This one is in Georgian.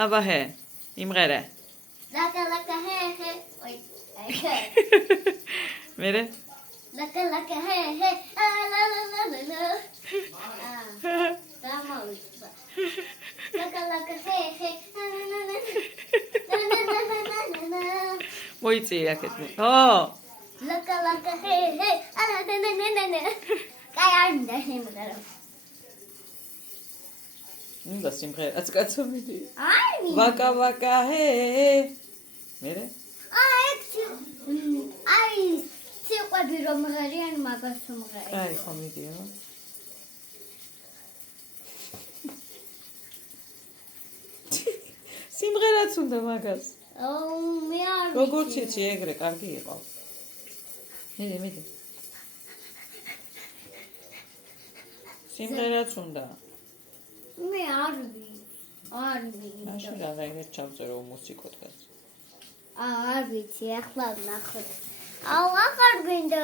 აბა ჰე იმღერე ლაკა ლაკა ჰე ჰე ой მერე ლაკა ლაკა ჰე ჰე ლა ლა ლა ლა ლა დამოვიდა ლაკა ლაკა ჰე ჰე ლა ლა ლა ლა ლა მოიწიე აქეთ ო ლაკა ლაკა ჰე ჰე ლა ლა ლა ლა ლა კაი არ მინდა შემდგარო უნდა სიმღერაც კაცო მიდი არ მინდა ვაკა ვაკა ჰე მერე აი სიყვები რომ ღერიან მაგას უმღერე აი ხო მიდიო სიმღერაც უნდა მაგას მე არ როგორც იცი ეგრე კარგი იყო მიდი სიმღერაც უნდა მე არ ვიცი მაშინ რაღაცა ჩავწერო მუსიკო დღეს არ ვიცი ახლა ნახოთ აუ აღარ გვინდა